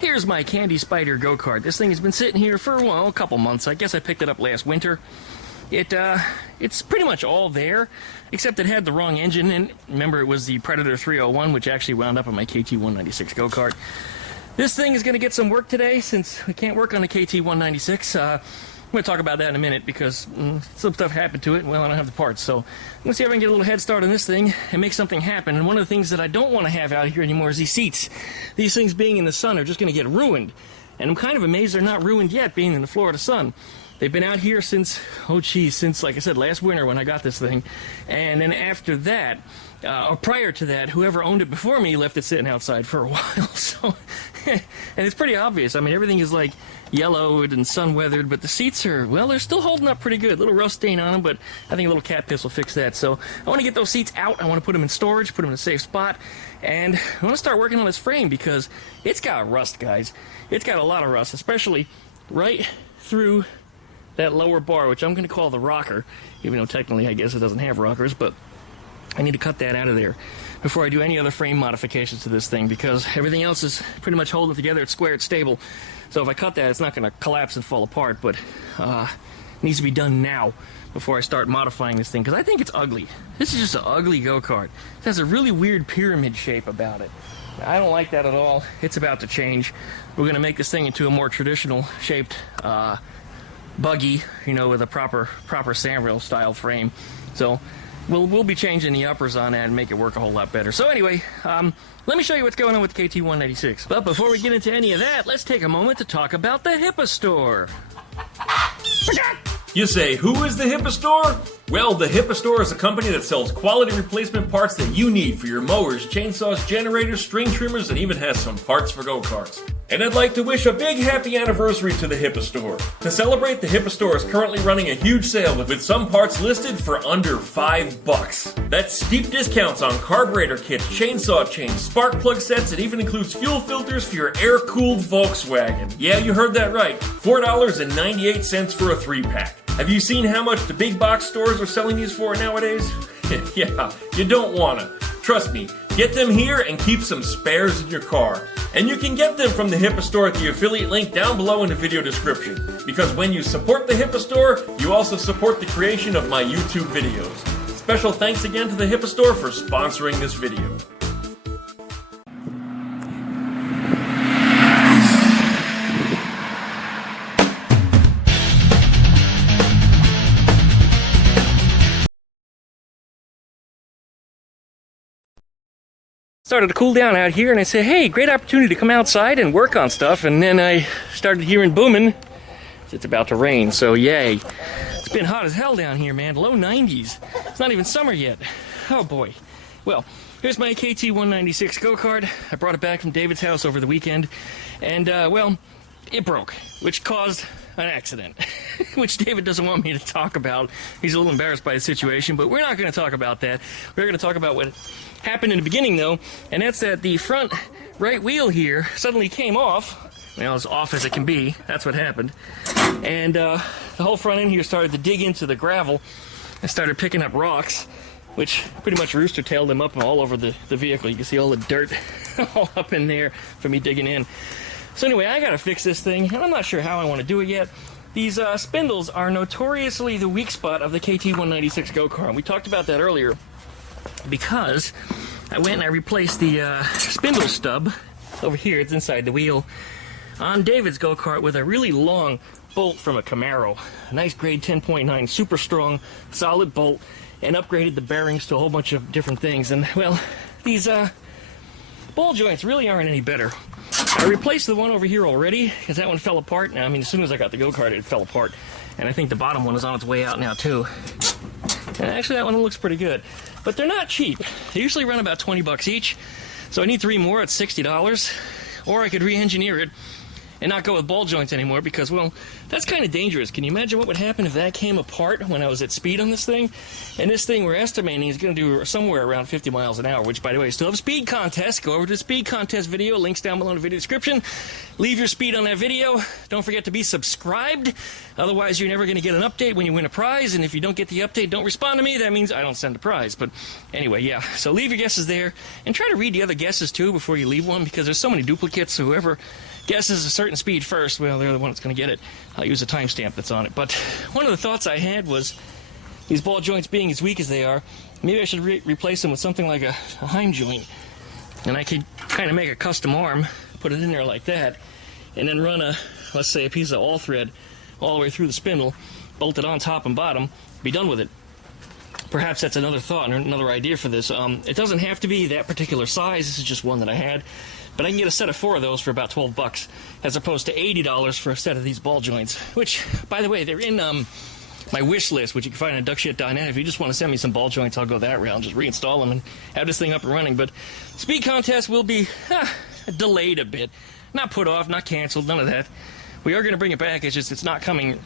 Here's my Kandi Spyder Go Kart. This thing has been sitting here for, well, a couple months. I guess I picked it up last winter. It's pretty much all there, except it had the wrong engine, and remember it was the Predator 301, which actually wound up on my KT196 Go Kart. This thing is going to get some work today, since we can't work on the KT196. I'm going to talk about that in a minute, because some stuff happened to it, and well, I don't have the parts, so I'm going to see if I can get a little head start on this thing and make something happen. And one of the things that I don't want to have out here anymore is these seats. These things being in the sun are just going to get ruined, and I'm kind of amazed they're not ruined yet, being in the Florida sun. They've been out here since, since, like I said, last winter when I got this thing. And then after that, or prior to that, whoever owned it before me left it sitting outside for a while. So, and it's pretty obvious. I mean, everything is like yellowed and sun-weathered, but the seats are, well, they're still holding up pretty good. A little rust stain on them, but I think a little cat piss will fix that. So I want to get those seats out. I want to put them in storage, put them in a safe spot. And I want to start working on this frame because it's got rust, guys. It's got a lot of rust, especially right through that lower bar, which I'm going to call the rocker, even though technically I guess it doesn't have rockers, but I need to cut that out of there before I do any other frame modifications to this thing, because everything else is pretty much holding together. It's square, it's stable. So if I cut that, it's not going to collapse and fall apart, but it needs to be done now before I start modifying this thing, because I think it's ugly. This is just an ugly go-kart. It has a really weird pyramid shape about it. I don't like that at all. It's about to change. We're going to make this thing into a more traditional shaped buggy, you know, with a proper sandrail style frame. So we'll be changing the uppers on that and make it work a whole lot better. So anyway, let me show you what's going on with the KT196. But before we get into any of that, let's take a moment to talk about the HIPA Store. You say, who is the HIPA Store? Well, the HIPA Store is a company that sells quality replacement parts that you need for your mowers, chainsaws, generators, string trimmers, and even has some parts for go-karts. And I'd like to wish a big happy anniversary to the HIPA Store. To celebrate, the HIPA Store is currently running a huge sale with some parts listed for under $5. That's steep discounts on carburetor kits, chainsaw chains, spark plug sets, and even includes fuel filters for your air-cooled Volkswagen. Yeah, you heard that right. $4.98 for a 3-pack. Have you seen how much the big box stores are selling these for nowadays? Yeah, you don't wanna. Trust me, get them here and keep some spares in your car. And you can get them from the HIPA Store at the affiliate link down below in the video description. Because when you support the HIPA Store, you also support the creation of my YouTube videos. Special thanks again to the HIPA Store for sponsoring this video. Started to cool down out here, and I said, hey, great opportunity to come outside and work on stuff. And then I started hearing booming. It's about to rain, so yay. It's been hot as hell down here, man. Low 90s. It's not even summer yet. Oh boy. Well, here's my KT196 go-kart. I brought it back from David's house over the weekend, and well, it broke, which caused an accident, which David doesn't want me to talk about. He's a little embarrassed by the situation, but we're not going to talk about that. We're going to talk about what happened in the beginning, though, and that's that the front right wheel here suddenly came off. Well, as off as it can be. That's what happened. And the whole front end here started to dig into the gravel and started picking up rocks, which pretty much rooster-tailed them up all over the vehicle. You can see all the dirt all up in there from me digging in. So anyway, I gotta fix this thing, and I'm not sure how I want to do it yet. These spindles are notoriously the weak spot of the KT196 go-kart. We talked about that earlier because I went and I replaced the spindle stub over here. It's inside the wheel on David's go-kart with a really long bolt from a Camaro. A nice grade 10.9, super strong, solid bolt, and upgraded the bearings to a whole bunch of different things. And, well, these ball joints really aren't any better. I replaced the one over here already, because that one fell apart. Now, I mean, as soon as I got the go-kart, it fell apart. And I think the bottom one is on its way out now, too. And actually, that one looks pretty good. But they're not cheap. They usually run about 20 bucks each. So I need 3 more at $60. Or I could re-engineer it and not go with ball joints anymore, because, well, that's kind of dangerous. Can you imagine what would happen if that came apart when I was at speed on this thing? And this thing we're estimating is going to do somewhere around 50 miles an hour, which, by the way, still have a speed contest. Go over to the speed contest video. Links down below in the video description. Leave your speed on that video. Don't forget to be subscribed. Otherwise, you're never going to get an update when you win a prize. And if you don't get the update, don't respond to me. That means I don't send a prize. But anyway, yeah. So leave your guesses there. And try to read the other guesses, too, before you leave one, because there's so many duplicates. So whoever guesses a certain speed first, well, they're the one that's going to get it. I'll use a timestamp that's on it. But one of the thoughts I had was, these ball joints being as weak as they are, maybe I should replace them with something like a Heim joint. And I could kind of make a custom arm, put it in there like that, and then run let's say a piece of all thread all the way through the spindle, bolt it on top and bottom, be done with it. Perhaps that's another thought, another idea for this. It doesn't have to be that particular size. This is just one that I had. But I can get a set of 4 of those for about $12, as opposed to $80 for a set of these ball joints. Which, by the way, they're in my wish list, which you can find on duckshit.net. If you just want to send me some ball joints, I'll go that route. Just reinstall them and have this thing up and running. But speed contest will be delayed a bit. Not put off, not canceled, none of that. We are going to bring it back. It's just it's not coming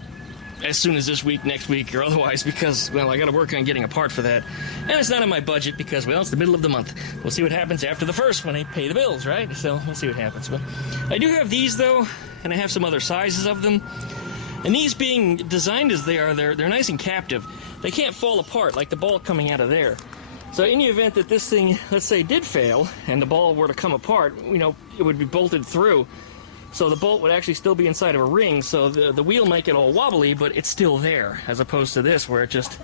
as soon as this week, next week, or otherwise, because, well, I got to work on getting a part for that. And it's not in my budget because, well, it's the middle of the month. We'll see what happens after the first when I pay the bills, right? So we'll see what happens. But I do have these, though, and I have some other sizes of them. And these being designed as they are, they're nice and captive. They can't fall apart like the ball coming out of there. So in the event that this thing, let's say, did fail, and the ball were to come apart, you know, it would be bolted through. So the bolt would actually still be inside of a ring, so the wheel might get all wobbly, but it's still there, as opposed to this, where it just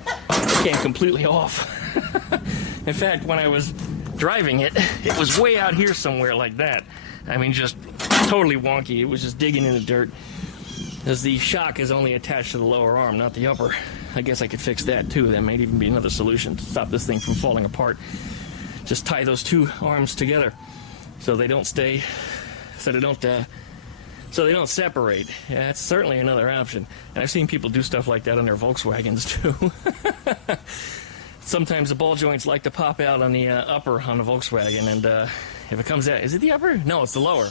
came completely off. In fact, when I was driving it, it was way out here somewhere like that. I mean, just totally wonky. It was just digging in the dirt. As the shock is only attached to the lower arm, not the upper. I guess I could fix that, too. That might even be another solution to stop this thing from falling apart. Just tie those 2 arms together so they don't stay, so they don't separate. Yeah, that's certainly another option. And I've seen people do stuff like that on their Volkswagens, too. Sometimes the ball joints like to pop out on the upper on the Volkswagen, and if it comes out, is it the upper? No, it's the lower.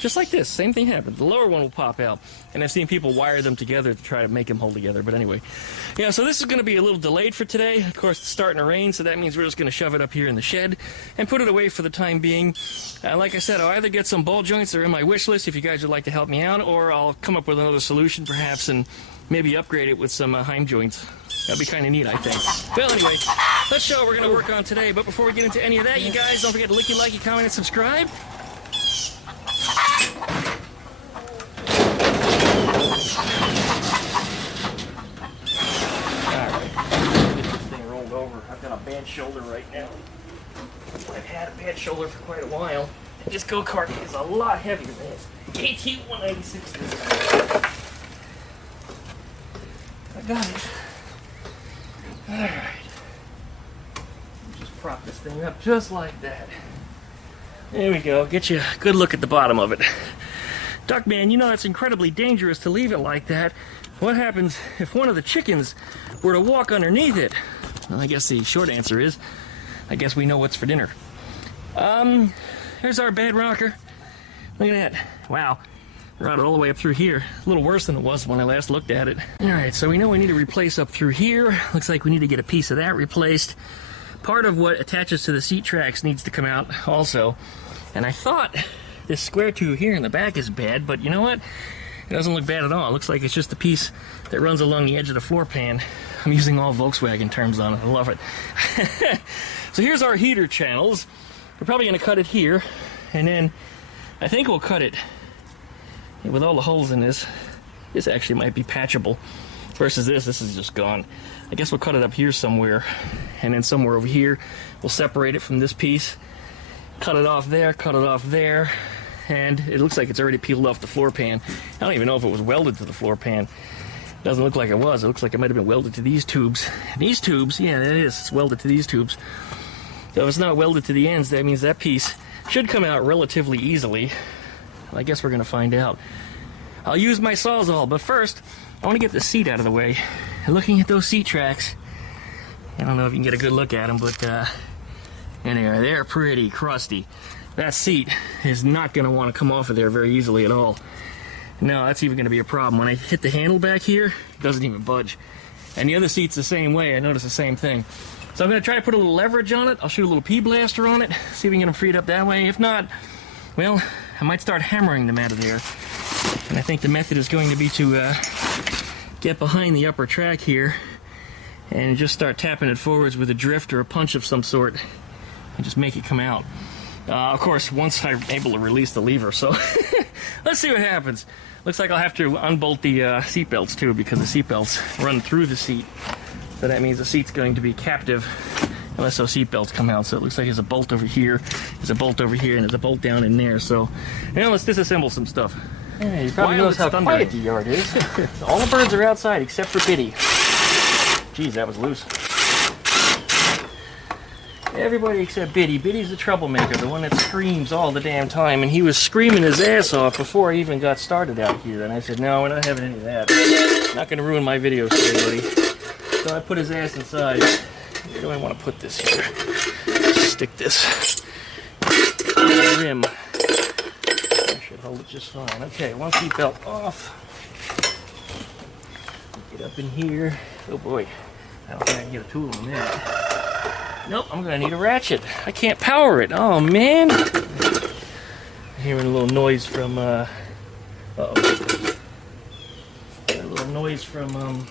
Just like this, same thing happened. The lower one will pop out, and I've seen people wire them together to try to make them hold together. But anyway, yeah, so this is going to be a little delayed for today. Of course, it's starting to rain, so that means we're just going to shove it up here in the shed and put it away for the time being. Like I said, I'll either get some ball joints that are in my wish list if you guys would like to help me out, or I'll come up with another solution perhaps and maybe upgrade it with some Heim joints. That'd be kind of neat, I think. Well, anyway, let's show what we're going to work on today. But before we get into any of that, you guys, don't forget to licky, likey, comment, and subscribe. I've got a bad shoulder right now. I've had a bad shoulder for quite a while. And this Go Kart is a lot heavier than this. AT196. I got it. Alright. Just prop this thing up just like that. There we go. Get you a good look at the bottom of it. Duckman, you know it's incredibly dangerous to leave it like that. What happens if one of the chickens were to walk underneath it? Well, I guess the short answer is, I guess we know what's for dinner. Here's our bed rocker. Look at that. Wow. Routed all the way up through here. A little worse than it was when I last looked at it. Alright, so we know we need to replace up through here. Looks like we need to get a piece of that replaced. Part of what attaches to the seat tracks needs to come out also. And I thought this square tube here in the back is bad, but you know what? It doesn't look bad at all. It looks like it's just a piece that runs along the edge of the floor pan. I'm using all Volkswagen terms on it. I love it. So here's our heater channels. We're probably going to cut it here, and then I think we'll cut it with all the holes in this. This actually might be patchable versus this is just gone. I guess we'll cut it up here somewhere, and then somewhere over here we'll separate it from this piece, cut it off there, and it looks like it's already peeled off the floor pan. I don't even know if it was welded to the floor pan. It doesn't look like it was. It looks like it might have been welded to these tubes. These tubes, yeah, it is. It's welded to these tubes. So if it's not welded to the ends, that means that piece should come out relatively easily. Well, I guess we're going to find out. I'll use my Sawzall, but first, I want to get the seat out of the way. And looking at those seat tracks, I don't know if you can get a good look at them, but anyway, they're pretty crusty. That seat is not going to want to come off of there very easily at all. No, that's even going to be a problem. When I hit the handle back here, it doesn't even budge. And the other seat's the same way. I noticed the same thing. So I'm going to try to put a little leverage on it. I'll shoot a little P-blaster on it, see if we can get them freed up that way. If not, well, I might start hammering them out of there. And I think the method is going to be to get behind the upper track here and just start tapping it forwards with a drift or a punch of some sort and just make it come out. Of course, once I'm able to release the lever, so Let's see what happens. Looks like I'll have to unbolt the seatbelts too, because the seatbelts run through the seat. So that means the seat's going to be captive unless those seatbelts come out. So it looks like there's a bolt over here, there's a bolt over here, and there's a bolt down in there. So, let's disassemble some stuff. Yeah, you probably notice how quiet the yard is. All the birds are outside except for Biddy. Jeez, that was loose. Everybody except Biddy. Biddy's the troublemaker, the one that screams all the damn time. And he was screaming his ass off before I even got started out here. And I said, no, we're not having any of that. Not going to ruin my video today, buddy. So I put his ass inside. Where do I want to put this here? Stick this on the rim. I should hold it just fine. Okay, one seatbelt off. Get up in here. Oh boy, I don't think I can get a tool in there. Nope, I'm gonna need a ratchet. I can't power it. Oh man. I'm hearing a little noise from uh-oh. Got a little noise from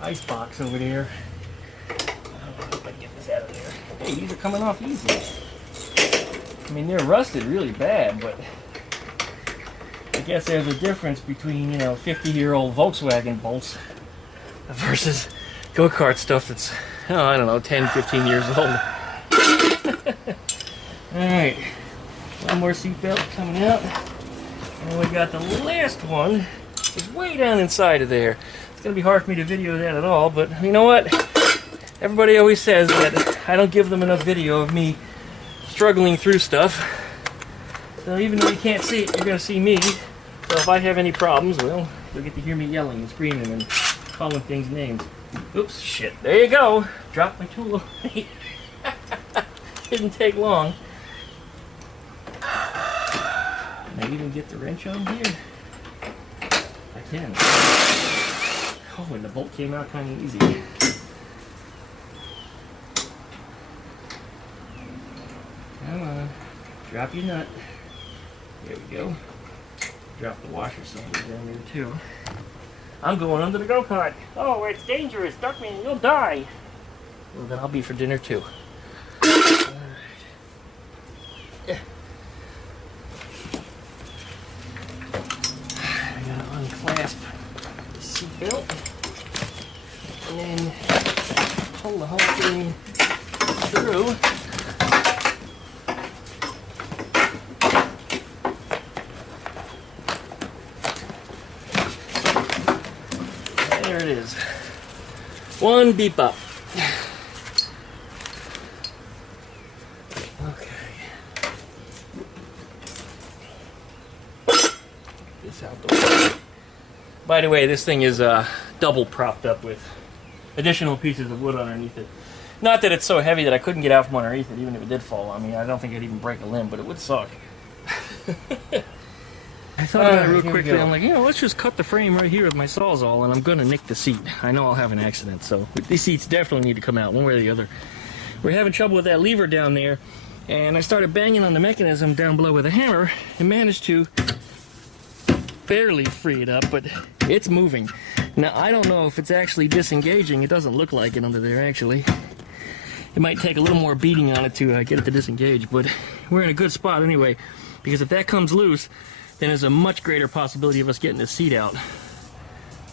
icebox over there. I hope I can get this out of there. Hey, these are coming off easy. I mean, they're rusted really bad, but I guess there's a difference between, 50-year-old Volkswagen bolts versus Go Kart stuff that's, I don't know, 10, 15 years old. Alright, one more seatbelt coming out. And we got the last one. It's way down inside of there. It's going to be hard for me to video that at all, but you know what? Everybody always says that I don't give them enough video of me struggling through stuff. So even though you can't see it, you're going to see me. So if I have any problems, well, you'll get to hear me yelling and screaming and calling things names. Oops, shit. There you go. Dropped my tool away. Didn't take long. Can I even get the wrench on here? I can. Oh, and the bolt came out kind of easy. Come on. Drop your nut. There we go. Drop the washer cylinder down there too. I'm going under the go-kart. Oh, it's dangerous. Duckman, you'll die. Well, then I'll be for dinner too. Alright. Yeah. I gotta unclasp the seatbelt. And then pull the whole thing through. There it is. One beep up. Okay. This out the way. By the way, this thing is double propped up with additional pieces of wood underneath it. Not that it's so heavy that I couldn't get out from underneath it, even if it did fall on me. I don't think I'd even break a limb, but it would suck. I thought about it real quickly. I'm like, let's just cut the frame right here with my Sawzall, and I'm going to nick the seat. I know I'll have an accident, so these seats definitely need to come out one way or the other. We're having trouble with that lever down there, and I started banging on the mechanism down below with a hammer and managed to barely free it up, but it's moving. Now, I don't know if it's actually disengaging. It doesn't look like it under there, actually. It might take a little more beating on it to get it to disengage, but we're in a good spot anyway, because if that comes loose, then there's a much greater possibility of us getting the seat out.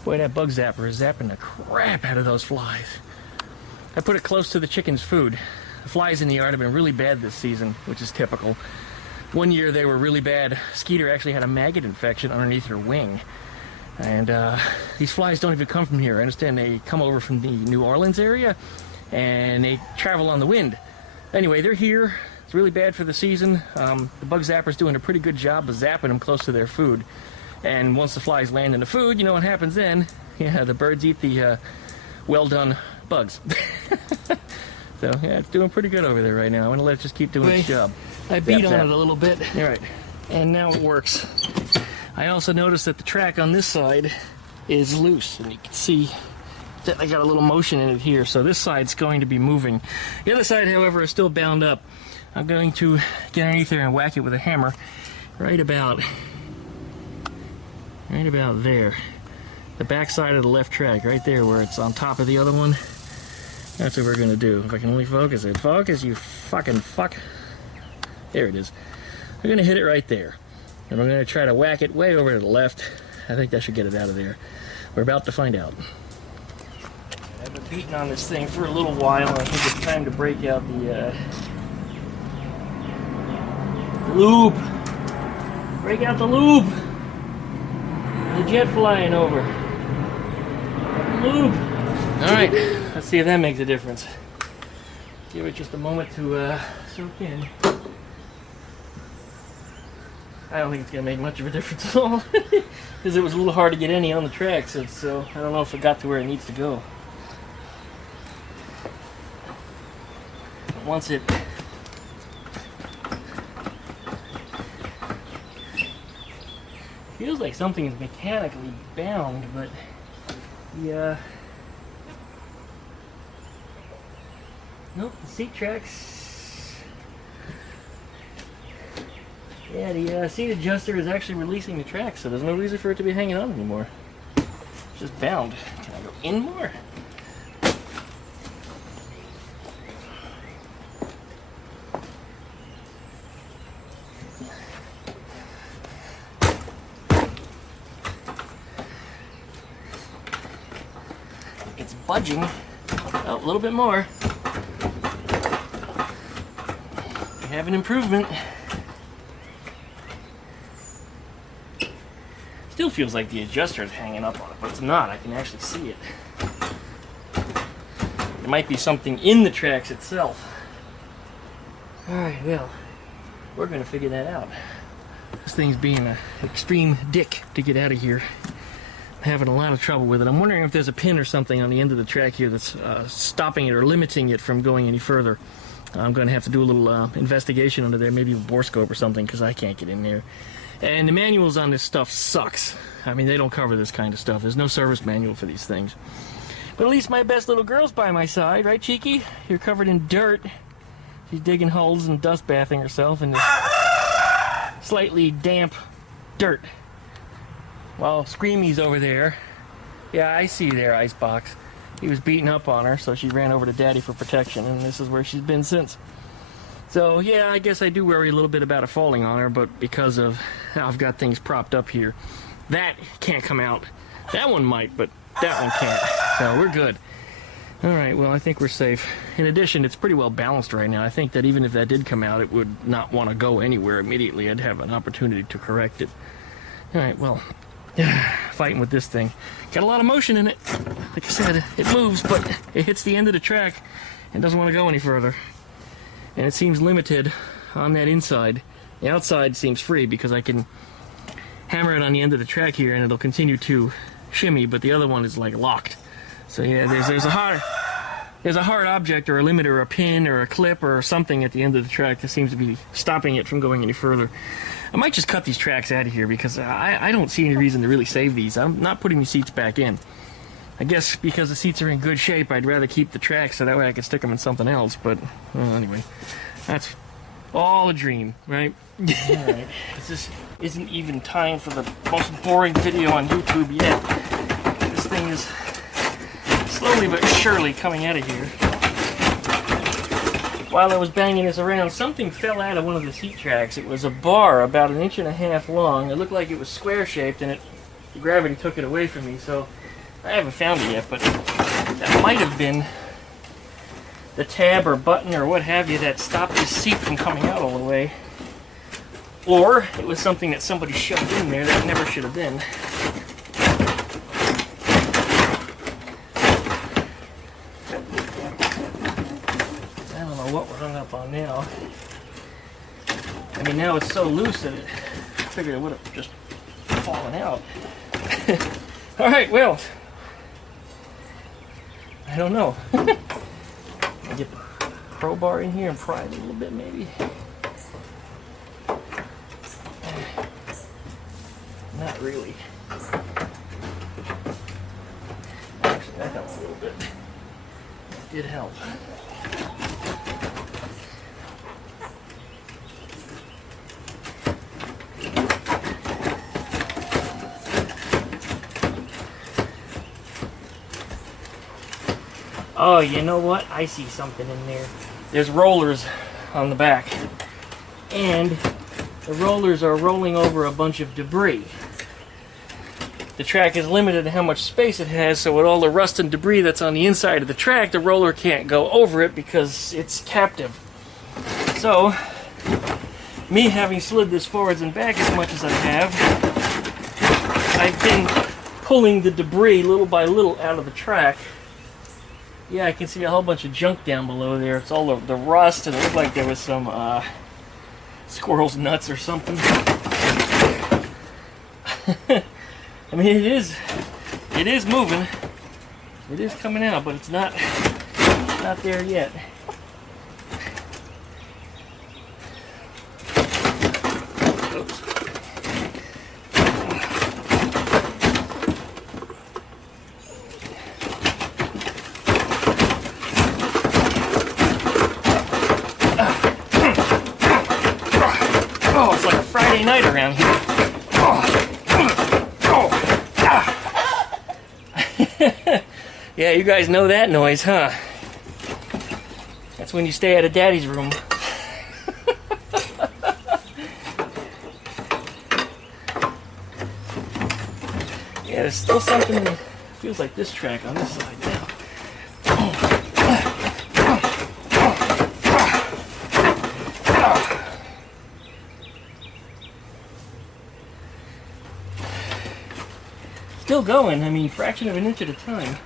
Boy, that bug zapper is zapping the crap out of those flies. I put it close to the chicken's food. The flies in the yard have been really bad this season, which is typical. One year they were really bad. Skeeter actually had a maggot infection underneath her wing. And these flies don't even come from here. I understand they come over from the New Orleans area, and they travel on the wind. Anyway, they're here. It's really bad for the season. The bug zapper's doing a pretty good job of zapping them close to their food. And once the flies land in the food, you know what happens then? Yeah, the birds eat the well-done bugs. So, yeah, it's doing pretty good over there right now. I'm going to let it just keep doing its job. I beat on it a little bit. All right. And now it works. I also noticed that the track on this side is loose. And you can see that I got a little motion in it here. So this side's going to be moving. The other side, however, is still bound up. I'm going to get underneath there and whack it with a hammer right about there. The back side of the left track, right there where it's on top of the other one. That's what we're going to do. If I can only focus it. Focus, you fucking fuck. There it is. we're going to hit it right there. And we're going to try to whack it way over to the left. I think that should get it out of there. We're about to find out. I've been beating on this thing for a little while, and I think it's time to break out the lube. Break out the lube. The jet flying over. Lube. Alright, let's see if that makes a difference. Give it just a moment to soak in. I don't think it's going to make much of a difference at all. Because it was a little hard to get any on the tracks, so I don't know if it got to where it needs to go. But once it... feels like something is mechanically bound, but the nope, the seat tracks. Yeah, the seat adjuster is actually releasing the track, so there's no reason for it to be hanging on anymore. It's just bound. Can I go in more? It's budging. Oh, a little bit more. We have an improvement. Still feels like the adjuster is hanging up on it, but it's not. I can actually see it. There might be something in the tracks itself. Alright, well, we're going to figure that out. This thing's being an extreme dick to get out of here. I'm having a lot of trouble with it. I'm wondering if there's a pin or something on the end of the track here that's stopping it or limiting it from going any further. I'm going to have to do a little investigation under there, maybe a borescope or something, because I can't get in there. And the manuals on this stuff sucks. I mean, they don't cover this kind of stuff. There's no service manual for these things. But at least my best little girl's by my side, right, Cheeky? You're covered in dirt. She's digging holes and dust bathing herself in this slightly damp dirt. While Screamy's over there. Yeah, I see you there, Icebox. He was beating up on her, so she ran over to Daddy for protection, and this is where she's been since. So, yeah, I guess I do worry a little bit about it falling on her, but because of how I've got things propped up here, that can't come out. That one might, but that one can't. So, we're good. Alright, well, I think we're safe. In addition, it's pretty well balanced right now. I think that even if that did come out, it would not want to go anywhere immediately. I'd have an opportunity to correct it. Alright, well, fighting with this thing. Got a lot of motion in it. Like I said, it moves, but it hits the end of the track and doesn't want to go any further. And it seems limited on that inside. The outside seems free because I can hammer it on the end of the track here and it'll continue to shimmy, but the other one is like locked. So yeah, there's a hard object or a limiter or a pin or a clip or something at the end of the track that seems to be stopping it from going any further. I might just cut these tracks out of here because I don't see any reason to really save these. I'm not putting the seats back in. I guess because the seats are in good shape, I'd rather keep the tracks so that way I can stick them in something else. But, well, anyway, that's all a dream, right? Alright, this isn't even time for the most boring video on YouTube yet. This thing is slowly but surely coming out of here. While I was banging this around, something fell out of one of the seat tracks. It was a bar about 1.5 inches long. It looked like it was square-shaped, and the gravity took it away from me, so I haven't found it yet, but that might have been the tab or button or what have you that stopped this seat from coming out all the way. Or it was something that somebody shoved in there that never should have been. I don't know what we're hung up on now. I mean, now it's so loose that I figured it would have just fallen out. Alright, well, I don't know. I'll get the crowbar in here and pry it a little bit, maybe. Not really. Actually, that helped a little bit. That did help. Oh, you know what? I see something in there. There's rollers on the back. And the rollers are rolling over a bunch of debris. The track is limited to how much space it has, so with all the rust and debris that's on the inside of the track, the roller can't go over it because it's captive. So, me having slid this forwards and back as much as I have, I've been pulling the debris little by little out of the track. Yeah, I can see a whole bunch of junk down below there. It's all the rust, and it looked like there was some squirrel's nuts or something. I mean, it is moving. It is coming out, but it's not there yet. Oops. Oh, it's like a Friday night around here. Yeah, you guys know that noise, huh? That's when you stay out of Daddy's room. Yeah, there's still something that feels like this track on this side now. Still going, I mean, fraction of an inch at a time.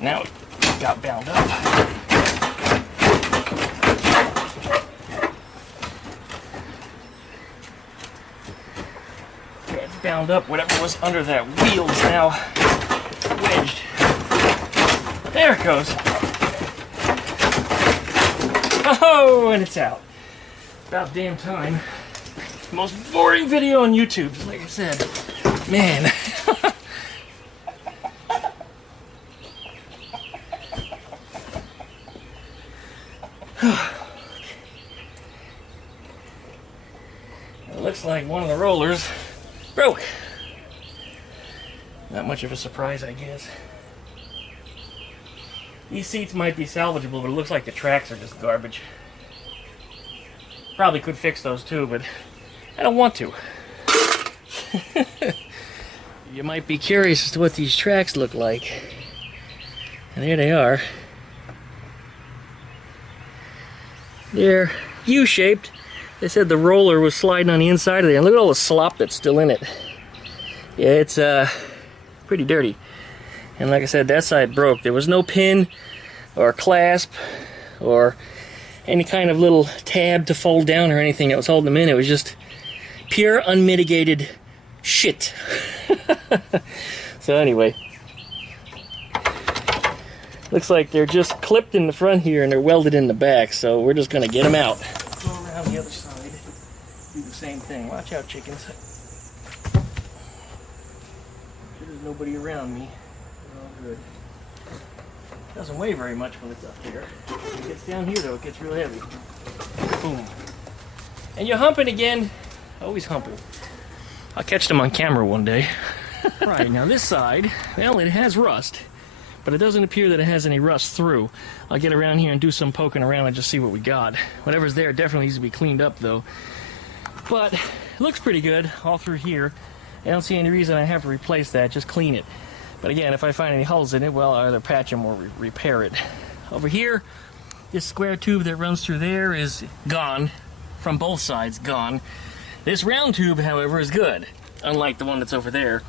Now it got bound up. Yeah, it's bound up. Whatever was under that wheel is now wedged. There it goes. Oh, and it's out. About damn time. Most boring video on YouTube, like I said. Man. It looks like one of the rollers broke. Not much of a surprise, I guess. These seats might be salvageable, but it looks like the tracks are just garbage. Probably could fix those too, but I don't want to. You might be curious as to what these tracks look like. And there they are. They're U-shaped. They said the roller was sliding on the inside of there. And look at all the slop that's still in it. Yeah, it's pretty dirty. And like I said, that side broke. There was no pin or clasp or any kind of little tab to fold down or anything that was holding them in. It was just pure unmitigated shit. So anyway, looks like they're just clipped in the front here and they're welded in the back. So we're just going to get them out. Go around the other side, do the same thing. Watch out, chickens. There's nobody around me. Good. Doesn't weigh very much when it's up there. When it gets down here though, it gets real heavy. Boom. And you're humping again. Always humping. I'll catch them on camera one day. Right, now this side, well, it has rust, but it doesn't appear that it has any rust through. I'll get around here and do some poking around and just see what we got. Whatever's there definitely needs to be cleaned up though. But it looks pretty good all through here. I don't see any reason I have to replace that, just clean it. But again, if I find any holes in it, well, I'll either patch them or repair it. Over here, this square tube that runs through there is gone. From both sides, gone. This round tube, however, is good. Unlike the one that's over there.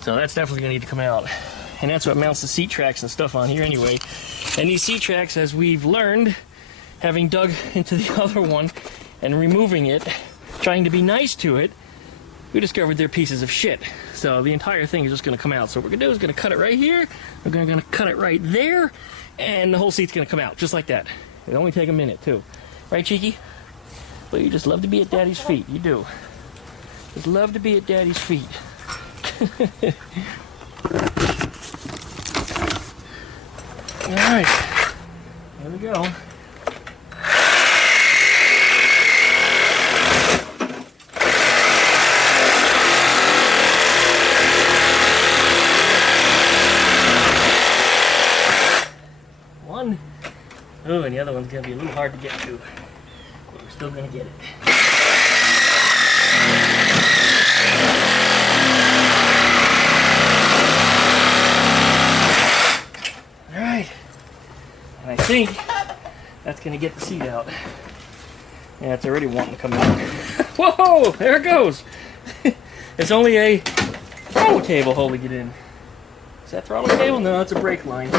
So that's definitely going to need to come out. And that's what mounts the seat tracks and stuff on here anyway. And these seat tracks, as we've learned, having dug into the other one and removing it, trying to be nice to it, we discovered they're pieces of shit. So the entire thing is just going to come out. So what we're going to do is going to cut it right here. We're going to cut it right there. And the whole seat's going to come out just like that. It'll only take a minute too. Right, Cheeky? But you just love to be at Daddy's feet. You do. Just love to be at Daddy's feet. Alright. Here we go. Oh, and the other one's going to be a little hard to get to. But we're still going to get it. Alright. And I think that's going to get the seat out. Yeah, it's already wanting to come out. Whoa! There it goes! It's only a throttle cable holding it in. Is that throttle cable? No, it's a brake line.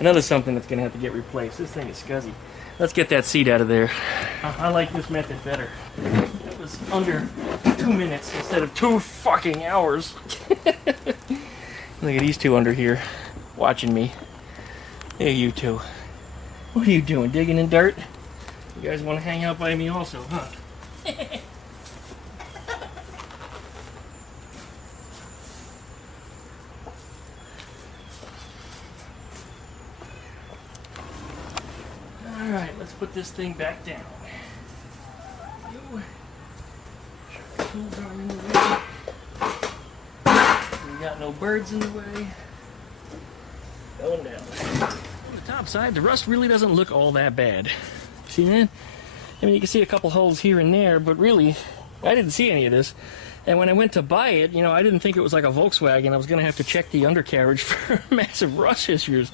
Another something that's going to have to get replaced. This thing is scuzzy. Let's get that seat out of there. I like this method better. It was under 2 minutes instead of 2 fucking hours. Look at these two under here watching me. Hey, you two. What are you doing? Digging in dirt? You guys want to hang out by me also, huh? Alright, let's put this thing back down. Tools aren't in the way. We got no birds in the way. Going down. On the top side, the rust really doesn't look all that bad. See that? I mean, you can see a couple holes here and there, but really, I didn't see any of this. And when I went to buy it, you know, I didn't think it was like a Volkswagen. I was going to have to check the undercarriage for massive rust issues.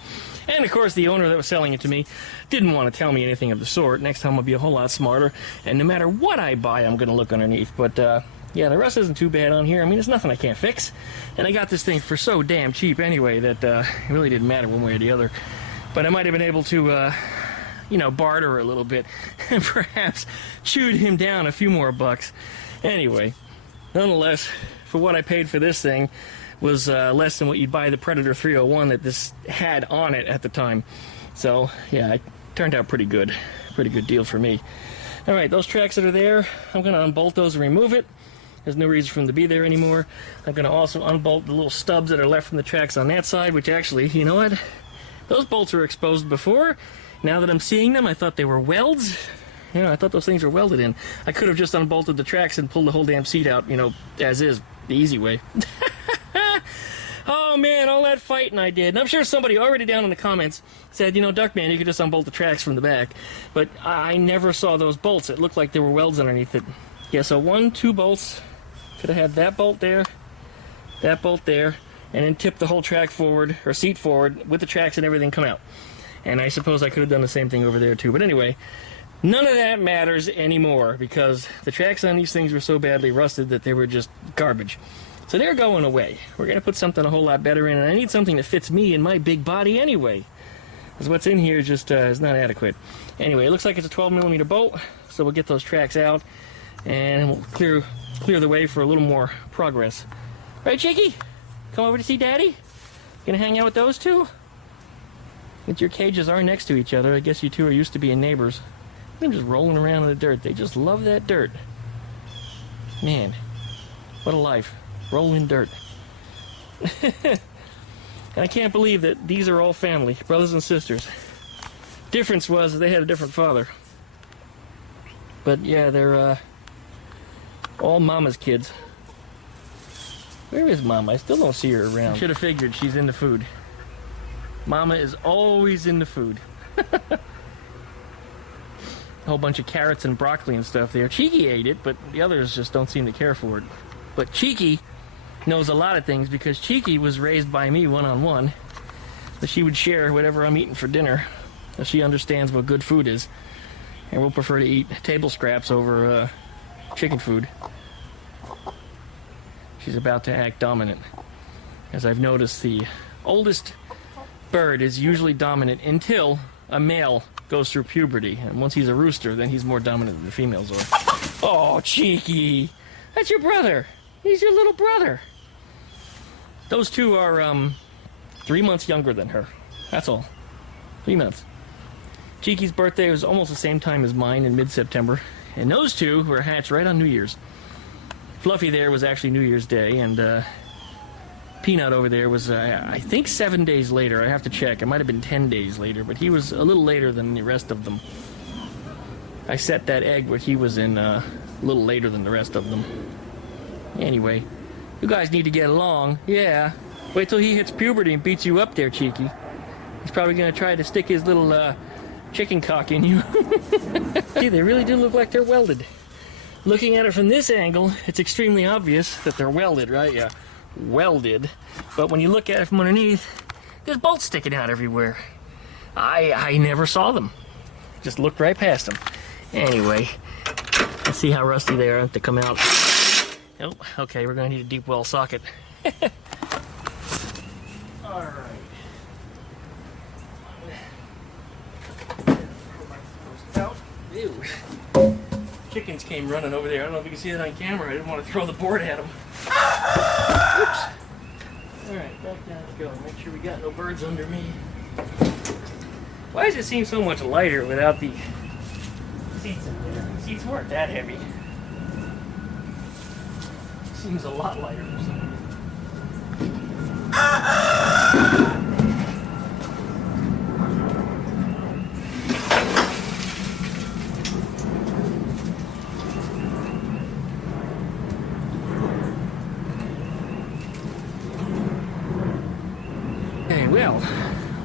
And of course, the owner that was selling it to me didn't want to tell me anything of the sort. Next time I'll be a whole lot smarter. And no matter what I buy, I'm going to look underneath. But, yeah, the rust isn't too bad on here. I mean, there's nothing I can't fix. And I got this thing for so damn cheap anyway that it really didn't matter one way or the other. But I might have been able to, you know, barter a little bit and perhaps chewed him down a few more bucks. Anyway, nonetheless, for what I paid for this thing was less than what you'd buy the Predator 301 that this had on it at the time. So, yeah, it turned out pretty good. Pretty good deal for me. All right, those tracks that are there, I'm going to unbolt those and remove it. There's no reason for them to be there anymore. I'm going to also unbolt the little stubs that are left from the tracks on that side, which actually, you know what? Those bolts were exposed before. Now that I'm seeing them, I thought they were welds. You know, I thought those things were welded in. I could have just unbolted the tracks and pulled the whole damn seat out, you know, as is, the easy way. Oh man, all that fighting I did. And I'm sure somebody already down in the comments said, you know, Duckman, you could just unbolt the tracks from the back. But I never saw those bolts. It looked like there were welds underneath it. Yeah, so 1, 2 bolts. Could have had that bolt there, and then tip the whole track forward, or seat forward, with the tracks and everything come out. And I suppose I could have done the same thing over there too. But anyway, none of that matters anymore, because the tracks on these things were so badly rusted that they were just garbage. So they're going away. We're going to put something a whole lot better in, and I need something that fits me and my big body anyway. Because what's in here just is not adequate. Anyway, it looks like it's a 12mm bolt, so we'll get those tracks out, and we'll clear the way for a little more progress. Right, Cheeky? Come over to see Daddy? Gonna hang out with those two? But your cages are next to each other. I guess you two are used to being neighbors. They're just rolling around in the dirt. They just love that dirt. Man, what a life. Rolling dirt. And I can't believe that these are all family, brothers and sisters. Difference was they had a different father. But yeah, they're all Mama's kids. Where is Mama? I still don't see her around. Should have figured she's into food. Mama is always into food. A whole bunch of carrots and broccoli and stuff there. Cheeky ate it, but the others just don't seem to care for it. But Cheeky knows a lot of things because Cheeky was raised by me one-on-one. But she would share whatever I'm eating for dinner. So she understands what good food is. And we'll prefer to eat table scraps over chicken food. She's about to act dominant. As I've noticed, the oldest bird is usually dominant until a male goes through puberty. And once he's a rooster, then he's more dominant than the females are. Oh, Cheeky! That's your brother! He's your little brother! Those two are, 3 months younger than her. That's all. 3 months. Cheeky's birthday was almost the same time as mine in mid-September. And those two were hatched right on New Year's. Fluffy there was actually New Year's Day, and Peanut over there was, I think 7 days later. I have to check. It might have been 10 days later, but he was a little later than the rest of them. I set that egg where he was in a little later than the rest of them. Anyway, you guys need to get along. Yeah. Wait till he hits puberty and beats you up there, Cheeky. He's probably going to try to stick his little chicken cock in you. See, they really do look like they're welded. Looking at it from this angle, it's extremely obvious that they're welded, right? Yeah, welded. But when you look at it from underneath, there's bolts sticking out everywhere. I never saw them. Just looked right past them. Anyway, let's see how rusty they are to come out. Oh, okay, we're gonna need a deep well socket. All right. Ew. Chickens came running over there. I don't know if you can see that on camera. I didn't want to throw the board at them. Oops. All right, back down we go. Make sure we got no birds under me. Why does it seem so much lighter without the seats in there? The seats weren't that heavy. Seems a lot lighter for some reason. Okay, well,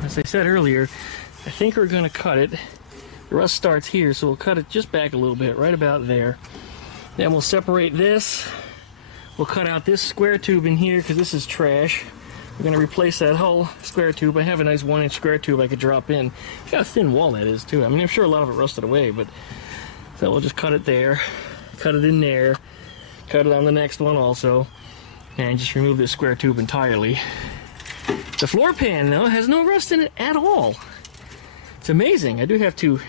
as I said earlier, I think we're going to cut it. The rust starts here, so we'll cut it just back a little bit, right about there. Then we'll separate this. We'll cut out this square tube in here because this is trash. We're going to replace that whole square tube. I have a nice 1-inch square tube I could drop in. It's got a thin wall, that is, too. I mean, I'm sure a lot of it rusted away, but so we'll just cut it there, cut it in there, cut it on the next one also, and just remove this square tube entirely. The floor pan, though, has no rust in it at all. It's amazing. I do have to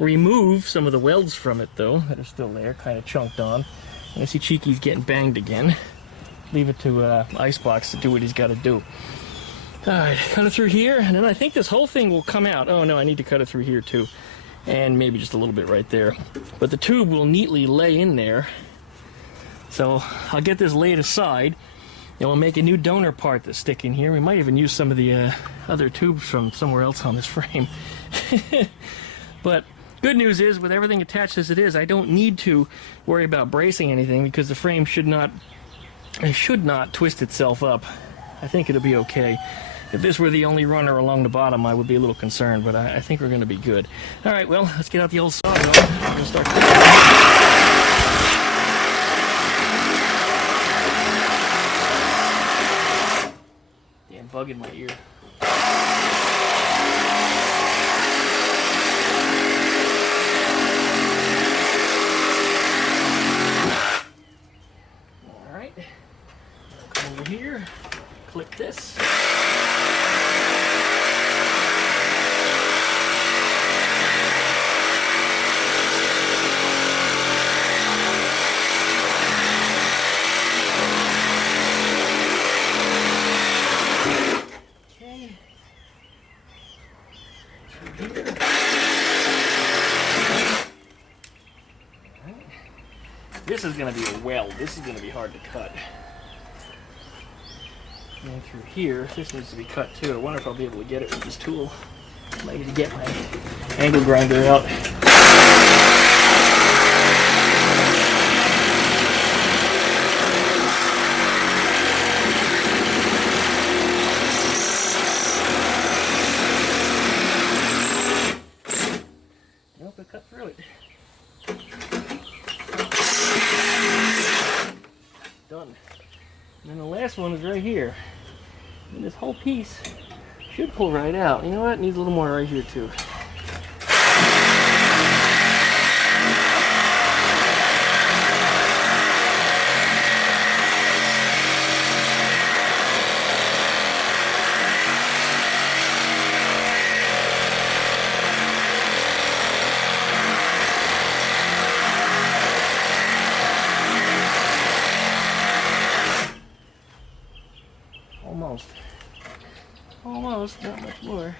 remove some of the welds from it, though, that are still there, kind of chunked on. And I see Cheeky's getting banged again. Leave it to Icebox to do what he's got to do. Alright, cut it through here, and then I think this whole thing will come out. Oh no, I need to cut it through here too. And maybe just a little bit right there. But the tube will neatly lay in there. So I'll get this laid aside, and we'll make a new donor part to stick in here. We might even use some of the other tubes from somewhere else on this frame. But good news is, with everything attached as it is, I don't need to worry about bracing anything because the frame should not twist itself up. I think it'll be okay. If this were the only runner along the bottom, I would be a little concerned, but I think we're going to be good. All right, well, let's get out the old saw. We're going to start. Damn bug in my ear. Here, click this. Okay. Through here. All right. This is going to be a weld. This is going to be hard to cut. And through here, this needs to be cut too. I wonder if I'll be able to get it with this tool. I might need to get my angle grinder out. Nope, I cut through it. Done. And then the last one is right here. And this whole piece should pull right out. You know what? It needs a little more right here too. Almost, not much more.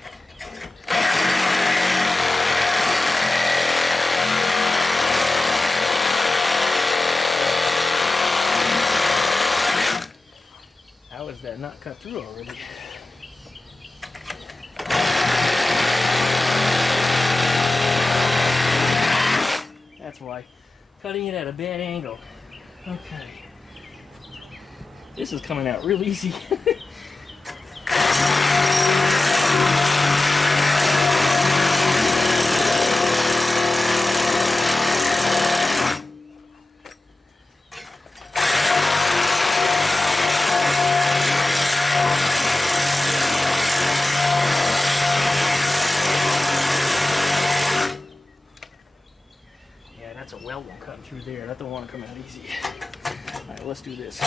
How is that not cut through already? That's why. Cutting it at a bad angle. Okay. This is coming out real easy. through there. That don't want to come out easy. All right, let's do this.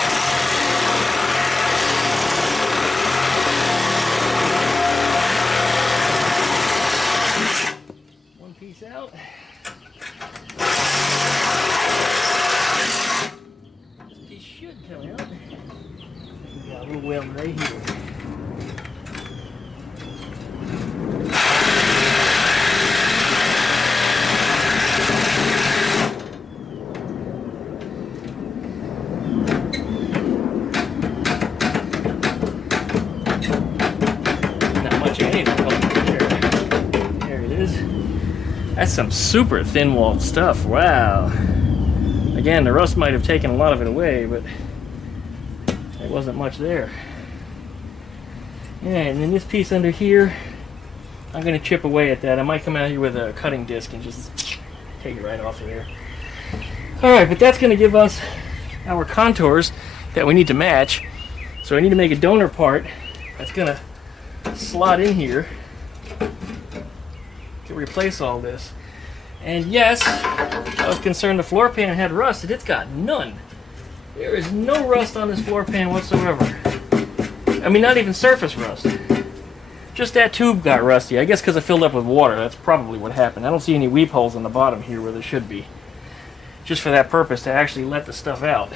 One piece out. This piece should come out. We got a little weld right here. That's some super thin-walled stuff. Wow. Again, the rust might have taken a lot of it away, but there wasn't much there. Yeah, and then this piece under here, I'm going to chip away at that. I might come out here with a cutting disc and just take it right off of there. Alright, but that's going to give us our contours that we need to match. So I need to make a donor part that's going to slot in here to replace all this. And yes, I was concerned the floor pan had rust, and it's got none. There is no rust on this floor pan whatsoever. I mean, not even surface rust. Just that tube got rusty. I guess because it filled up with water. That's probably what happened. I don't see any weep holes on the bottom here where there should be. Just for that purpose, to actually let the stuff out.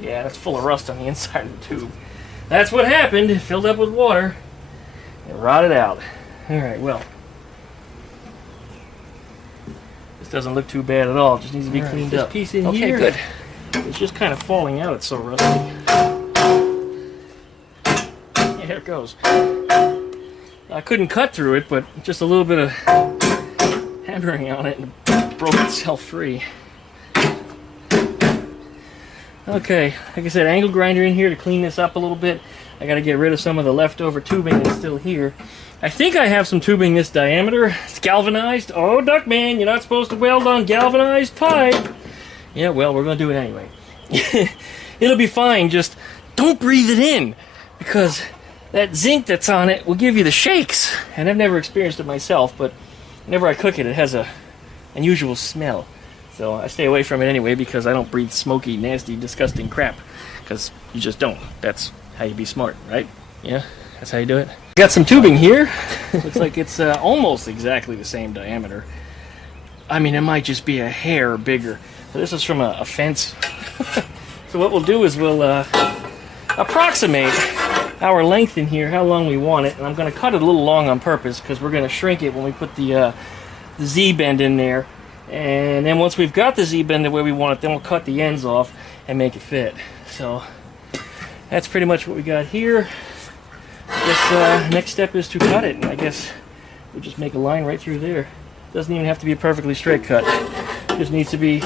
Yeah, that's full of rust on the inside of the tube. That's what happened. It filled up with water. It rotted out. Alright, well. This doesn't look too bad at all. It just needs to be cleaned up. Piece in here. Okay, good. It's just kind of falling out. It's so rusty. Yeah, here it goes. I couldn't cut through it, but just a little bit of hammering on it and it broke itself free. Okay, like I said, angle grinder in here to clean this up a little bit. I got to get rid of some of the leftover tubing that's still here. I think I have some tubing this diameter. It's galvanized. Oh, Duckman, you're not supposed to weld on galvanized pipe. Yeah, well, we're going to do it anyway. It'll be fine, just don't breathe it in, because that zinc that's on it will give you the shakes. And I've never experienced it myself, but whenever I cook it, it has a unusual smell. So I stay away from it anyway, because I don't breathe smoky, nasty, disgusting crap. Because you just don't. That's how you be smart, right? Yeah, that's how you do it. Got some tubing here. Looks like it's almost exactly the same diameter. I mean, it might just be a hair bigger. So this is from a fence. So what we'll do is we'll approximate our length in here, how long we want it. And I'm going to cut it a little long on purpose, because we're going to shrink it when we put the Z-bend in there. And then once we've got the Z-bend the way we want it, then we'll cut the ends off and make it fit. So that's pretty much what we got here. I guess next step is to cut it, and I guess we'll just make a line right through there. Doesn't even have to be a perfectly straight cut. It just needs to be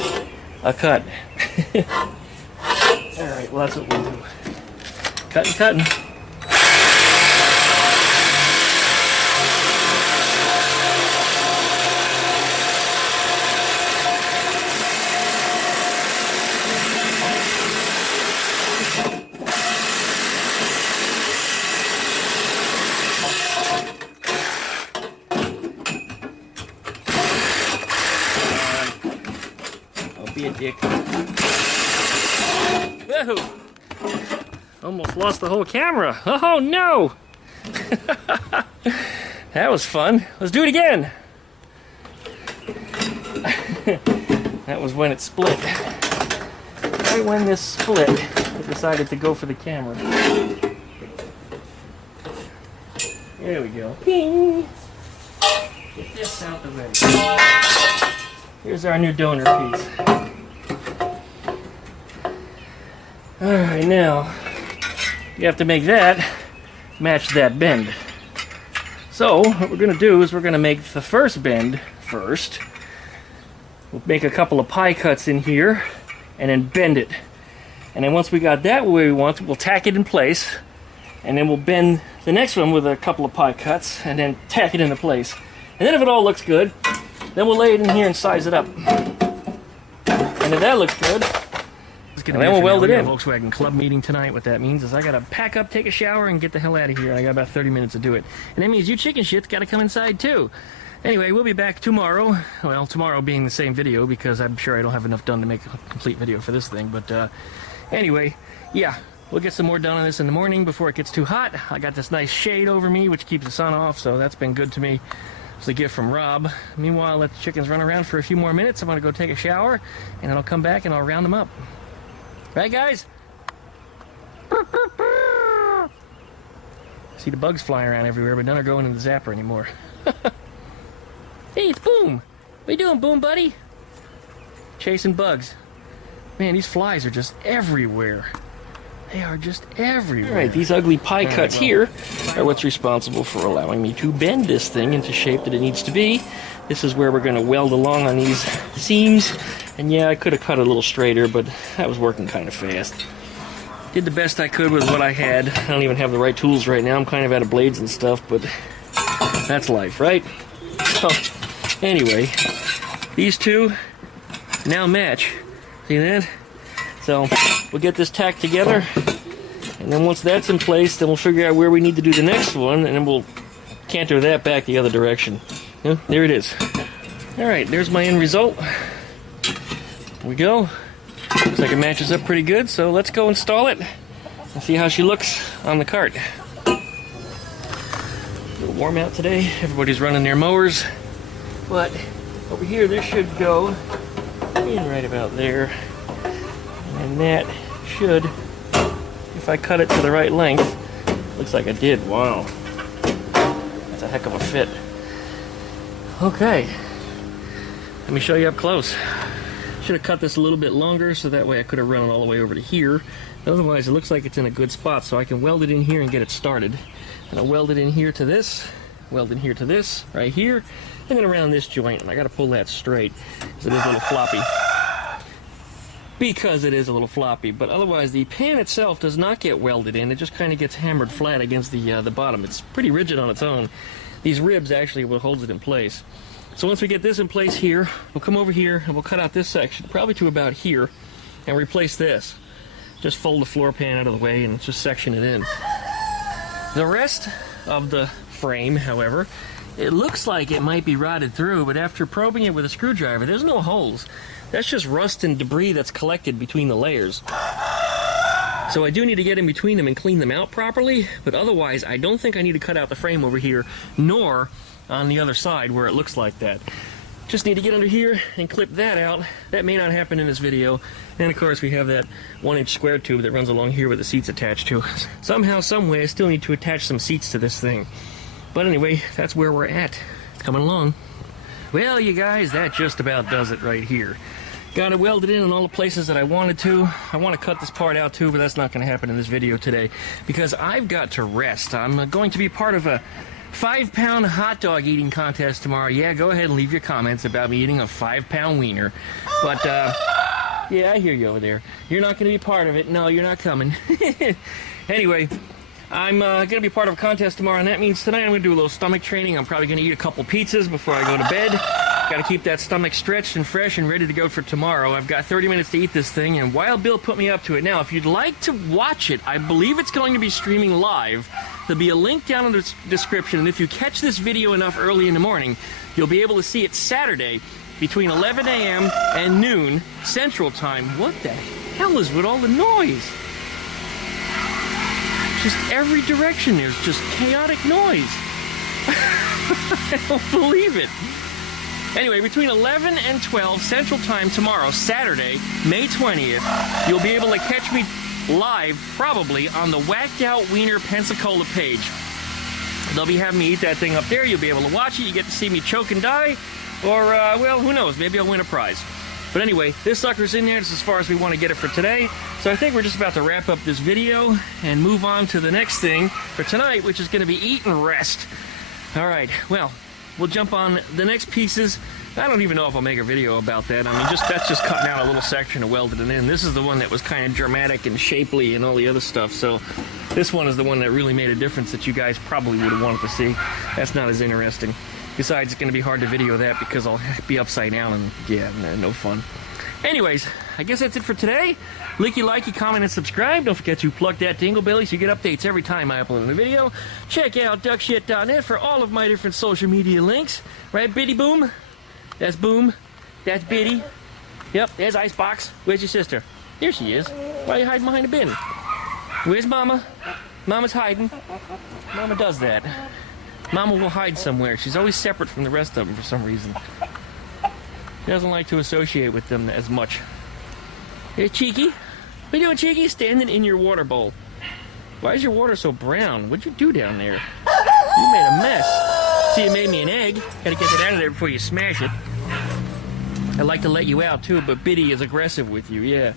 a cut. Alright, well that's what we'll do. Cutting. Be a dick. Whoa! Almost lost the whole camera. Oh no! That was fun. Let's do it again. That was when it split. Right when this split, I decided to go for the camera. There we go. Ping! Get this out the way. Here's our new donor piece. Alright, now you have to make that match that bend. So what we're going to do is we're going to make the first bend first. We'll make a couple of pie cuts in here and then bend it. And then once we got that where we want, we'll tack it in place. And then we'll bend the next one with a couple of pie cuts and then tack it into place. And then if it all looks good, then we'll lay it in here and size it up. And if that looks good, and then we'll weld it in. Volkswagen club meeting tonight. What that means is I gotta pack up, take a shower, and get the hell out of here. I got about 30 minutes to do it. And that means you chicken shits gotta come inside too. Anyway, we'll be back tomorrow. Well, tomorrow being the same video because I'm sure I don't have enough done to make a complete video for this thing. But anyway, yeah, we'll get some more done on this in the morning before it gets too hot. I got this nice shade over me which keeps the sun off, so that's been good to me. It's a gift from Rob. Meanwhile, let the chickens run around for a few more minutes. I'm going to go take a shower, and then I'll come back and I'll round them up. Right, guys? See the bugs flying around everywhere, but none are going in the zapper anymore. Hey, it's Boom. What you doing, Boom, buddy? Chasing bugs. Man, these flies are just everywhere. They are just everywhere. All right, these ugly pie cuts here are what's responsible for allowing me to bend this thing into shape that it needs to be. This is where we're going to weld along on these seams. And yeah, I could have cut it a little straighter, but that was working kind of fast. Did the best I could with what I had. I don't even have the right tools right now. I'm kind of out of blades and stuff, but that's life, right? So, anyway, these two now match. See that? So, we'll get this tacked together, and then once that's in place, then we'll figure out where we need to do the next one, and then we'll canter that back the other direction. Yeah, there it is. Alright, there's my end result. Here we go. Looks like it matches up pretty good, so let's go install it and see how she looks on the cart. A little warm out today. Everybody's running their mowers. But over here, this should go in right about there. And that should, if I cut it to the right length, looks like I did. Wow. That's a heck of a fit. Okay. Let me show you up close. Should have cut this a little bit longer so that way I could have run it all the way over to here. Otherwise, it looks like it's in a good spot, so I can weld it in here and get it started. And I'll weld it in here to this, weld in here to this, right here, and then around this joint. And I got to pull that straight because it is a little floppy. But otherwise, the pan itself does not get welded in. It just kind of gets hammered flat against the bottom. It's pretty rigid on its own. These ribs actually what holds it in place. So once we get this in place here, we'll come over here and we'll cut out this section, probably to about here, and replace this. Just fold the floor pan out of the way and just section it in. The rest of the frame, however, it looks like it might be rotted through, but after probing it with a screwdriver, there's no holes. That's just rust and debris that's collected between the layers. So I do need to get in between them and clean them out properly, but otherwise I don't think I need to cut out the frame over here, nor on the other side where it looks like that. Just need to get under here and clip that out. That may not happen in this video. And of course we have that 1-inch square tube that runs along here with the seats attached to. Somehow, some way, I still need to attach some seats to this thing. But anyway, that's where we're at. It's coming along. Well, you guys, that just about does it right here. Got it welded in all the places that I wanted to. I want to cut this part out too, but that's not going to happen in this video today because I've got to rest. I'm going to be part of a 5-pound hot dog eating contest tomorrow. Yeah, go ahead and leave your comments about me eating a 5-pound wiener. But, yeah, I hear you over there. You're not going to be part of it. No, you're not coming. Anyway, I'm going to be part of a contest tomorrow, and that means tonight I'm going to do a little stomach training. I'm probably going to eat a couple pizzas before I go to bed. Got to keep that stomach stretched and fresh and ready to go for tomorrow. I've got 30 minutes to eat this thing, and Wild Bill put me up to it. Now, if you'd like to watch it, I believe it's going to be streaming live. There'll be a link down in the description, and if you catch this video enough early in the morning, you'll be able to see it Saturday between 11 a.m. and noon Central Time. What the hell is with all the noise? Just every direction there's just chaotic noise. I don't believe it. Anyway, between 11 and 12 Central Time tomorrow, Saturday, May 20th, you'll be able to catch me live, probably, on the Whacked Out Wiener Pensacola page. They'll be having me eat that thing up there. You'll be able to watch it. You get to see me choke and die. Or, well, who knows? Maybe I'll win a prize. But anyway, this sucker's in there. This is as far as we want to get it for today. So I think we're just about to wrap up this video and move on to the next thing for tonight, which is going to be eat and rest. All right, well, we'll jump on the next pieces. I don't even know if I'll make a video about that. I mean, that's just cutting out a little section and welding it in. This is the one that was kind of dramatic and shapely and all the other stuff. So this one is the one that really made a difference that you guys probably would have wanted to see. That's not as interesting. Besides, it's going to be hard to video that because I'll be upside down and, yeah, no fun. Anyways, I guess that's it for today. Licky, likey, comment, and subscribe. Don't forget to plug that dingle belly so you get updates every time I upload a video. Check out duckshit.net for all of my different social media links. Right, Biddy Boom? That's Boom. That's Biddy. Yep, there's Icebox. Where's your sister? Here she is. Why are you hiding behind a bin? Where's Mama? Mama's hiding. Mama does that. Mama will hide somewhere. She's always separate from the rest of them for some reason. She doesn't like to associate with them as much. Hey, Cheeky. What you doing, Cheeky? Standing in your water bowl. Why is your water so brown? What'd you do down there? You made a mess. See, you made me an egg. Gotta get that out of there before you smash it. I'd like to let you out, too, but Biddy is aggressive with you, yeah.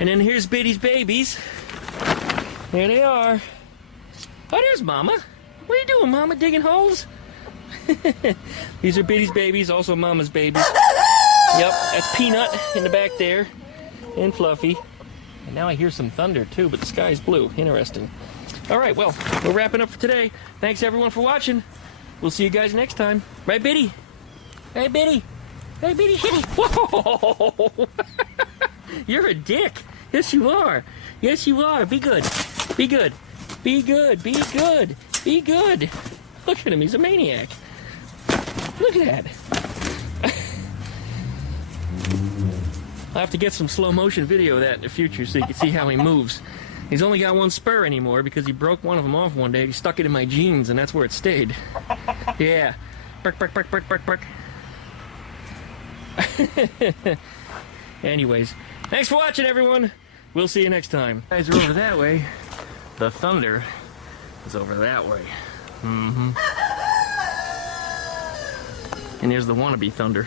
And then here's Biddy's babies. There they are. Oh, there's Mama. What are you doing, Mama? Digging holes? These are Biddy's babies, also Mama's babies. Yep, that's Peanut in the back there. And Fluffy. And now I hear some thunder, too, but the sky's blue. Interesting. All right, well, we're wrapping up for today. Thanks, everyone, for watching. We'll see you guys next time. Right, Biddy? Hey, Biddy. Hey, Biddy, Biddy. Whoa! You're a dick. Yes, you are. Yes, you are. Be good. Be good. Be good. Be good. Be good. Look at him. He's a maniac. Look at that. I'll have to get some slow motion video of that in the future so you can see how he moves. He's only got one spur anymore because he broke one of them off one day. He stuck it in my jeans and that's where it stayed. Yeah. Bark, bark, bark, bark, bark, bark. Anyways, thanks for watching, everyone. We'll see you next time. You guys are over that way. The thunder is over that way. And there's the wannabe thunder.